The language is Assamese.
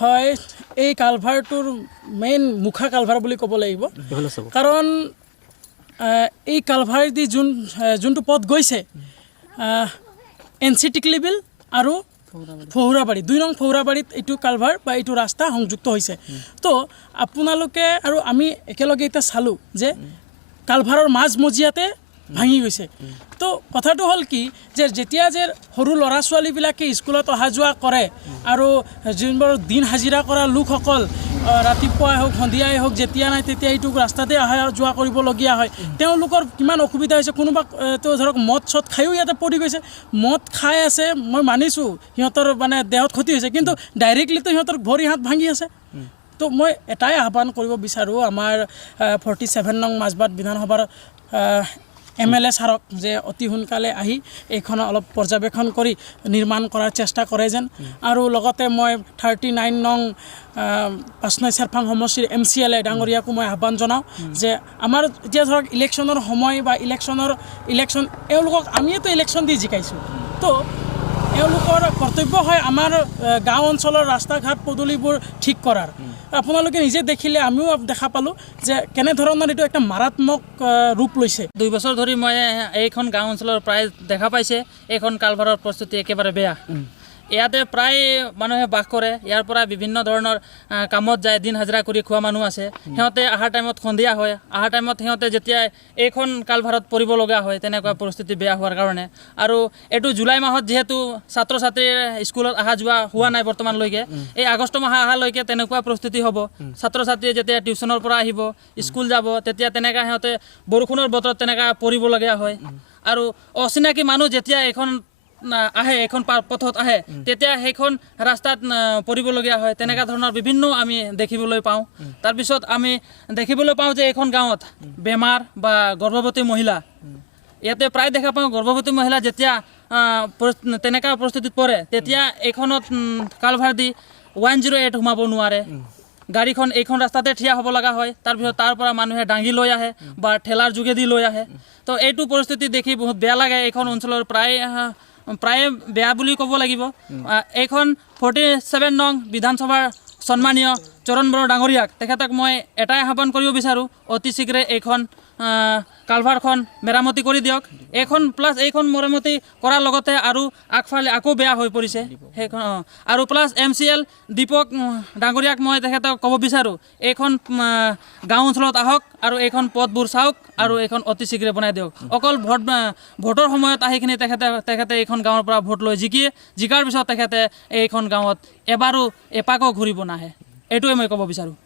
হয় এই কালভাৰটোৰ মেইন মুখা কালভাৰ বুলি ক'ব লাগিব কাৰণ এই কালভাৰেদি যোনটো পথ গৈছে NC টিকলিবিল আৰু ফৌৰাবাৰী 2 নং ফৌৰাবাৰীত এইটো কালভাৰ বা এইটো ৰাস্তা সংযুক্ত হৈছে তো আপোনালোকে আৰু আমি একেলগে এটা চালোঁ যে কালভাৰৰ মাজমজিয়াতে ভাঙি গৈছে তো কথাটো হ'ল কি যে যেতিয়া যে সৰু ল'ৰা ছোৱালীবিলাকে স্কুলত অহা যোৱা কৰে আৰু যোনবোৰ দিন হাজিৰা কৰা লোকসকল ৰাতিপুৱাই হওক সন্ধিয়াই হওক যেতিয়া নাই তেতিয়া এইটো ৰাস্তাতে অহা যোৱা কৰিবলগীয়া হয় তেওঁলোকৰ কিমান অসুবিধা হৈছে কোনোবা তো ধৰক মদ চদ খায়ো ইয়াতে পৰি গৈছে মদ খাই আছে মই মানিছোঁ সিহঁতৰ মানে দেহত ক্ষতি হৈছে কিন্তু ডাইৰেক্টলিতো সিহঁতৰ ভৰি হাত ভাঙি আছে তো মই এটাই আহ্বান কৰিব বিচাৰোঁ আমাৰ 47 নং মাজবাট বিধানসভাৰ MLA ছাৰক যে অতি সোনকালে আহি এইখন অলপ পৰ্যবেক্ষণ কৰি নিৰ্মাণ কৰাৰ চেষ্টা কৰে যেন আৰু লগতে মই 39 নং পাঁচনৈ চেৰফাং সমষ্টিৰ MCLA ডাঙৰীয়াকো মই আহ্বান জনাওঁ যে আমাৰ এতিয়া ধৰক ইলেকশ্যনৰ সময় বা ইলেকশ্যন এওঁলোকক আমিয়েতো ইলেকশ্যন দি জিকাইছোঁ তো এওঁলোকৰ কৰ্তব্য হয় আমাৰ গাঁও অঞ্চলৰ ৰাস্তা ঘাট পদূলিবোৰ ঠিক কৰাৰ আপোনালোকে নিজে দেখিলে আমিও দেখা পালোঁ যে কেনেধৰণৰ এইটো একটা মাৰাত্মক ৰূপ লৈছে 2 বছৰ ধৰি মই এইখন গাঁও অঞ্চলৰ প্ৰায় দেখা পাইছে এইখন কালভাৰৰ প্ৰস্তুতি একেবাৰে বেয়া ইয়াতে প্ৰায় মানুহে বাস কৰে ইয়াৰ পৰা বিভিন্ন ধৰণৰ কামত যায় দিন হাজিৰা কৰি খোৱা মানুহ আছে সিহঁতে আহাৰ টাইমত সন্ধিয়া হয় আহাৰ টাইমত সিহঁতে যেতিয়া এইখন কালভাৰত পৰিব লগা হয় তেনেকুৱা পৰিস্থিতি বেয়া হোৱাৰ কাৰণে আৰু এইটো জুলাই মাহত যেহেতু ছাত্ৰ ছাত্ৰীৰ স্কুলত অহা যোৱা হোৱা নাই বৰ্তমানলৈকে এই আগষ্ট মাহ অহালৈকে তেনেকুৱা পৰিস্থিতি হ'ব ছাত্ৰ ছাত্ৰীয়ে যেতিয়া টিউশ্যনৰ পৰা আহিব স্কুল যাব তেতিয়া তেনেকুৱা সিহঁতে বৰষুণৰ বতৰত তেনেকুৱা পৰিবলগীয়া হয় আৰু অচিনাকি মানুহ যেতিয়া এইখন আহে এখন পথত আহে তেতিয়া সেইখন ৰাস্তাত পৰিবলগীয়া হয় তেনেকুৱা ধৰণৰ বিভিন্ন আমি দেখিবলৈ পাওঁ তাৰপিছত আমি দেখিবলৈ পাওঁ যে এইখন গাঁৱত বেমাৰ বা গৰ্ভৱতী মহিলা ইয়াতে প্ৰায় দেখা পাওঁ গৰ্ভৱতী মহিলা যেতিয়া তেনেকুৱা পৰিস্থিতিত পৰে তেতিয়া এইখনত কালভাৰ দি 108 সোমাব নোৱাৰে গাড়ীখন এইখন ৰাস্তাতে থিয়া হ'ব লগা হয় তাৰপিছত তাৰ পৰা মানুহে ডাঙি লৈ আহে বা ঠেলাৰ যোগেদি লৈ আহে তো এইটো পৰিস্থিতি দেখি বহুত বেয়া লাগে এইখন অঞ্চলৰ প্ৰায় বেয়া বুলি ক'ব লাগিব এইখন 47 নং বিধানসভাৰ সন্মানীয় চৰণ বড়ো ডাঙৰীয়াক তেখেতক মই এটাই আহ্বান কৰিব বিচাৰোঁ অতি শীঘ্ৰে এইখন কালভাৰখন মেৰামতি কৰি দিয়ক এইখন মেৰামতি কৰাৰ লগতে আৰু আগফালে আকৌ বেয়া হৈ পৰিছে সেইখন আৰু প্লাছ MCL দীপক ডাঙৰীয়াক মই তেখেতক ক'ব বিচাৰোঁ এইখন গাঁও অঞ্চলত আহক আৰু এইখন পথবোৰ চাওক আৰু এইখন অতি শীঘ্ৰে বনাই দিয়ক অকল ভোটৰ সময়ত আহিখিনি তেখেতে এইখন গাঁৱৰ পৰা ভোট লৈ জিকাৰ পিছত তেখেতে এইখন গাঁৱত এপাকো ঘূৰিব নাহে এইটোৱে মই ক'ব বিচাৰোঁ